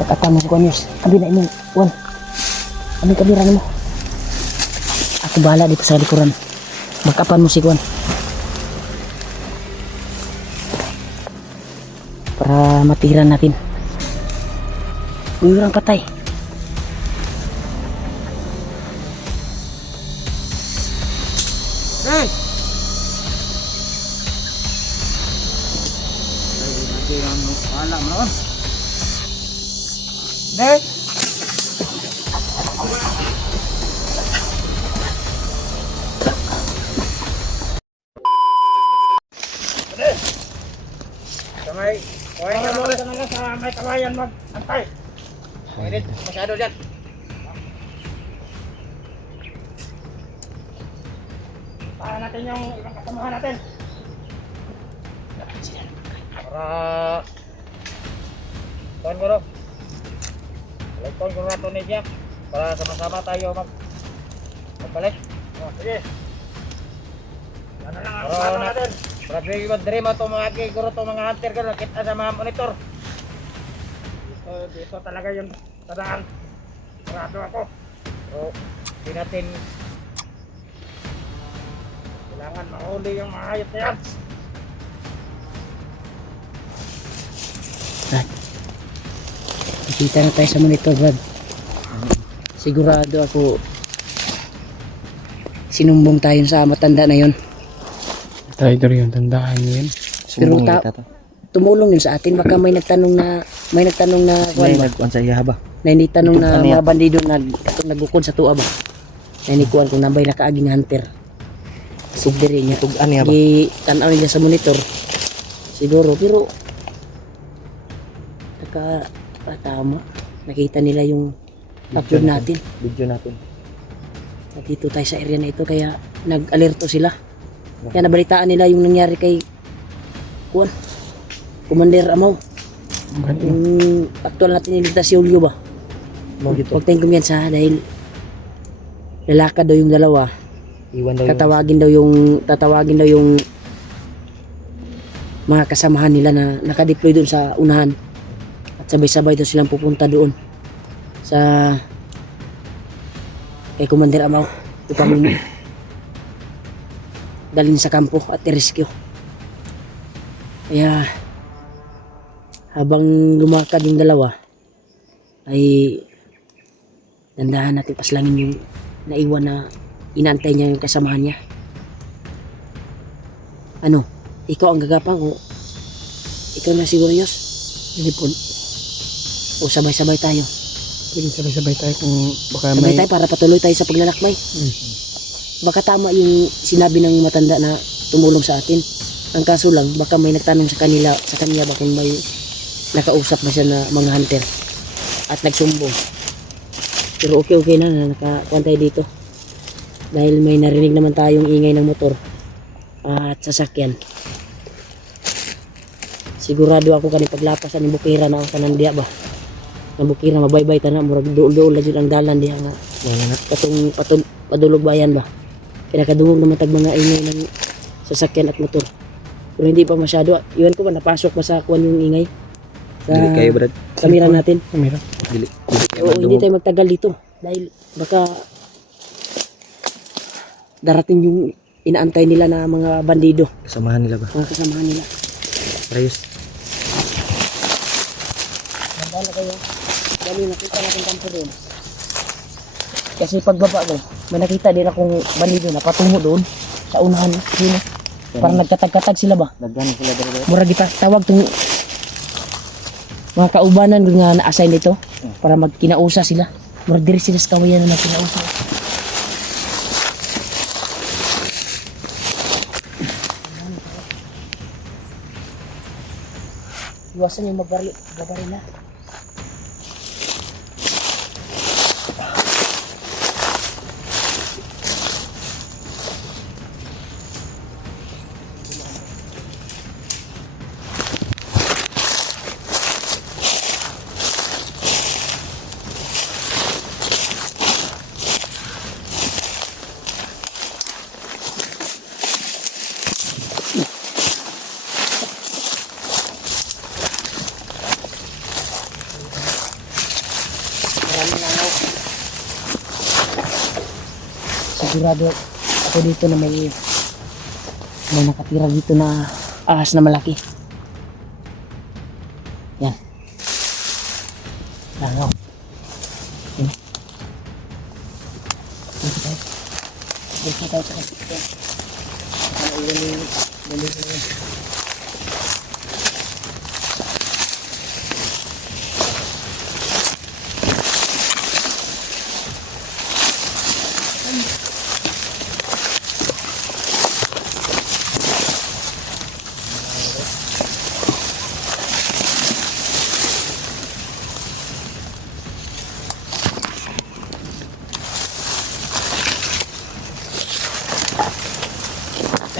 Pagkatama si Kuanyos. Abi na imong, Juan. Abi kamera mo. Ako bahala dito sa likuran. Magkapan mo si Juan. Para matiran natin. Uyurang patay. Hey! Wala mo naman. Hey! Kamay, kuhay ka naman talaga sa may kawayan mag-antay. Mainit, masyado dyan. Pahan natin yung ibang kasamahan natin. Para... Tuan ko rin. Tuan ko rin ni Jack. Para sama-sama tayo magbalik. Sige. Ano lang ang plano natin. Para dream mo itong mga giguro itong mga hunter ko. Nakita sa mga monitor. Dito talaga yung tadaan. Sarado ako. Pero hindi natin kailangan mahuli yung mga hayop na yan. Brad, nakita na tayo sa monitor, Brad. Sigurado ako sinumbong tayo sa matanda na yon. Traitor yun, tandaan nyo yun. Pero tumulong yun sa atin. Baka may nagtanong na May Juan, nagkuhan sa iya ba? na hindi tanong na Ano yan? mga bandido nagukod sa tuwa ba. Na hindi kuhan kung nabay nakaaging hunter. Sigdiri niya. Tugan niya ba? Di tanaw niya sa monitor. Siguro, pero tama. Nakita nila yung upload natin. Video natin. At dito tayo sa area na ito kaya nag-alerto sila. Kaya nabalitaan nila yung nangyari kay Juan, Commander Amaw. Yung aktual natin niligtas si Julio ba? Mo dito. Huwag tayong kumyansa dahil lalakad daw yung dalawa. Iwan daw Tatawagin daw yung mga kasamahan nila na nakadeploy doon sa unahan. At sabay-sabay daw silang pupunta doon sa kay Commander Amaw upang dalhin sa kampo at i-rescue. Kaya habang lumakad yung dalawa ay dandahan natin paslangin yung naiwan na inaantay niya yung kasamahan niya. Ano? Ikaw ang gagapang o ikaw na siguro, Yos? Hindi po. O sabay-sabay tayo? Pwede sabay-sabay tayo kung baka Sabay may... tayo para patuloy tayo sa paglalakbay. Baka tama yung sinabi ng matanda na tumulong sa atin. Ang kaso lang, baka may nagtanong sa kanya ba kung may nakausap na siya na mga hunter at nagsumbong. Pero okay na nakakuha tayo dito. Dahil may narinig naman tayong ingay ng motor at sasakyan. Sigurado ako kanil paglapasan ng bukira na ang kanandiya ba. Ang bukira mabaybay ta na murag duol-duol na jud ang dalan diha nga. Katong padulog bayan ba. Kaya nakadungog naman tag mga ingay ng sasakyan at motor. Pero hindi pa masyado. Iwan ko ba napasok ba sa kuwan yung ingay? Sa Dili kayo, Brad. kamera natin. Kamera. Dili kayo. Oo, hindi tayo magtagal dito. Dahil baka darating yung inaantay nila na mga bandido. Kasamahan nila ba? Mga kasamahan nila. Rayos. Nandala kayo. Dali nakita natin kampo doon. Kasi pagbaba ko, may nakita din akong bandido na patungo doon sa unahan. Yun, parang nagkatag-katag sila ba? Nagano sila dali. Mura kita tawag tong mga kaubanan nga na-assign dito para magkinausa sila. Mura diri sila sa kawayan na kinausa. Iwasan yung magbari na. sigurado ako dito na may nakatira dito na ahas na malaki. Yan. Langaw. Okay. Dito tayo. Dito tayo sa kapit.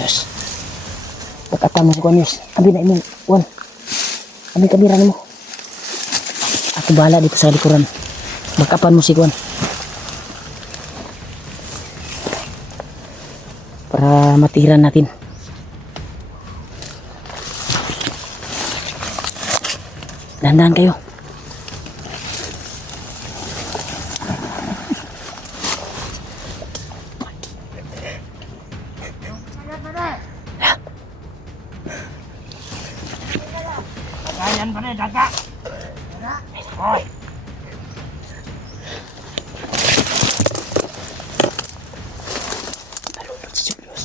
Yes. Pagkatama si Kuan, yes. Abi na imong Kuan. Abi kamera mo. Ako bahala dito sa likuran. Magkapan mo si Kuan. Para matira natin. Dahan-dahan kayo. Kakayan pa rin, daga. Hoy. Malulot si Julius.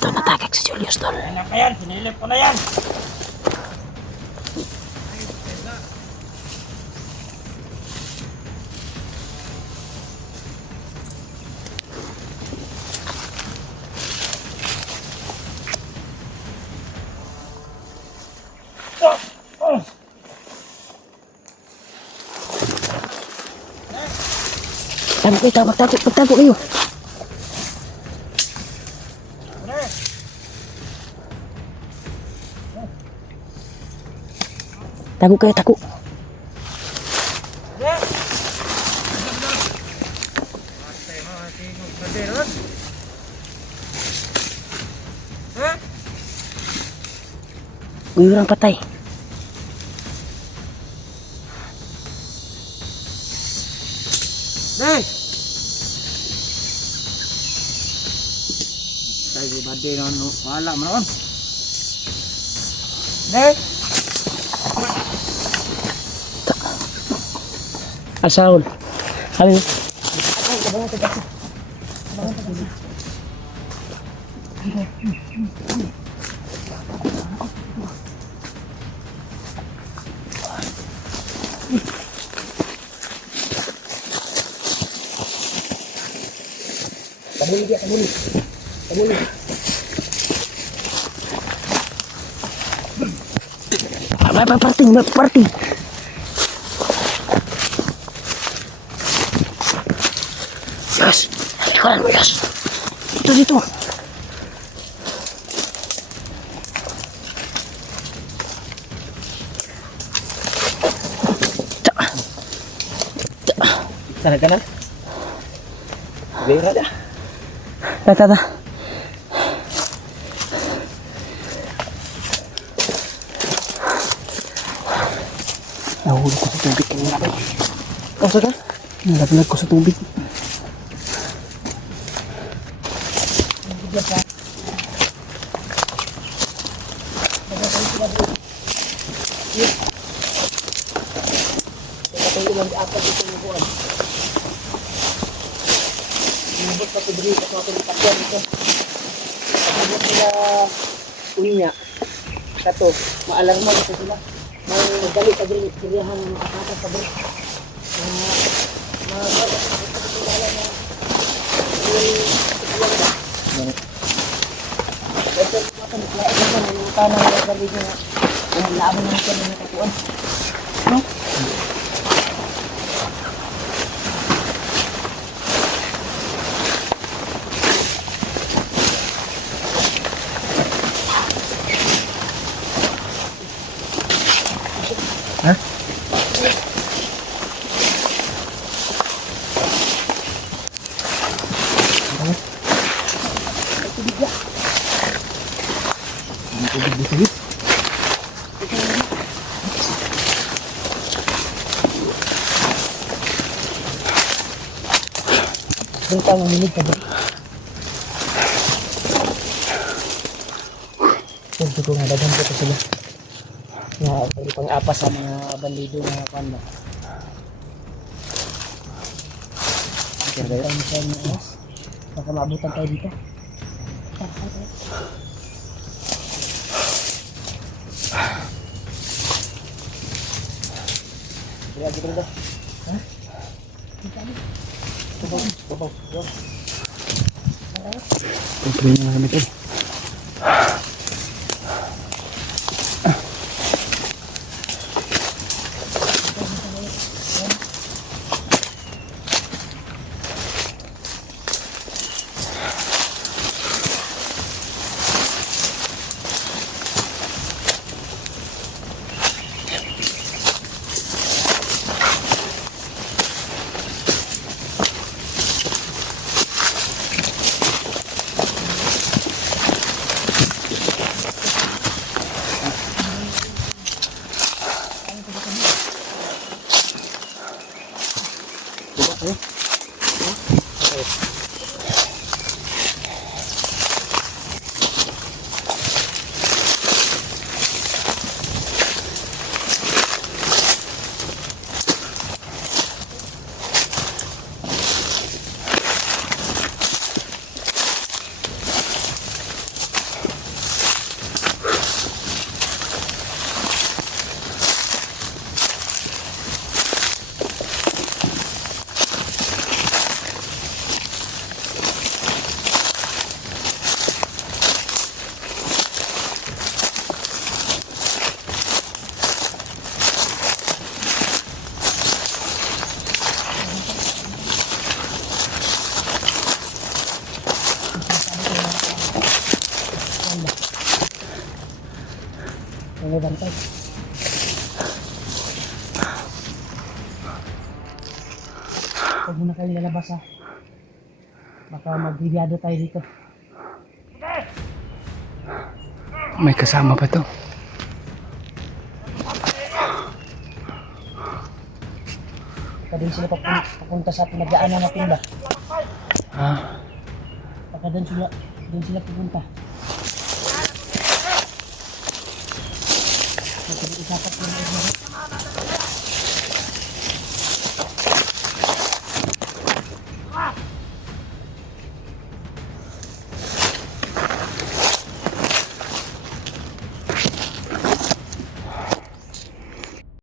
Ito natagak si Julius tol. Anak na yan, sinilip ko na yan. Magtago kayo. Tago kayo, tago. Uyurang patay. Deh. Tayo ba din ano? Wala mo naman. Deh. Asaul. Halo. Kabuli dia, kabuli. Kabuli. Party. Yes. Likuran mo, yes. Dito. Sana ka na? Bira dah. Ta. Nahulog ko sa tubig kanina. Kamusta ka? Nalaglag ko sa tubig. Unya kato maalarma ito sila may gali sa dirihan ng makakata sa bro Doon ka uminig ka ba? Hindi ko nga daghan ko sila. Nga, pang-apas sa mga bandido na kwan ba. Tayo sa mga oras. Baka maabutan tayo dito. Kaya dito rin ba? Ha? Babaw. Pagpili na kami ito. May bantay. Huwag muna kayong lalabas ha. Baka magbibiyado tayo dito. May kasama pa to. Baka din sila papunta sa pinagdaanan natin ba? Ha? Baka din sila pupunta. Isapat yung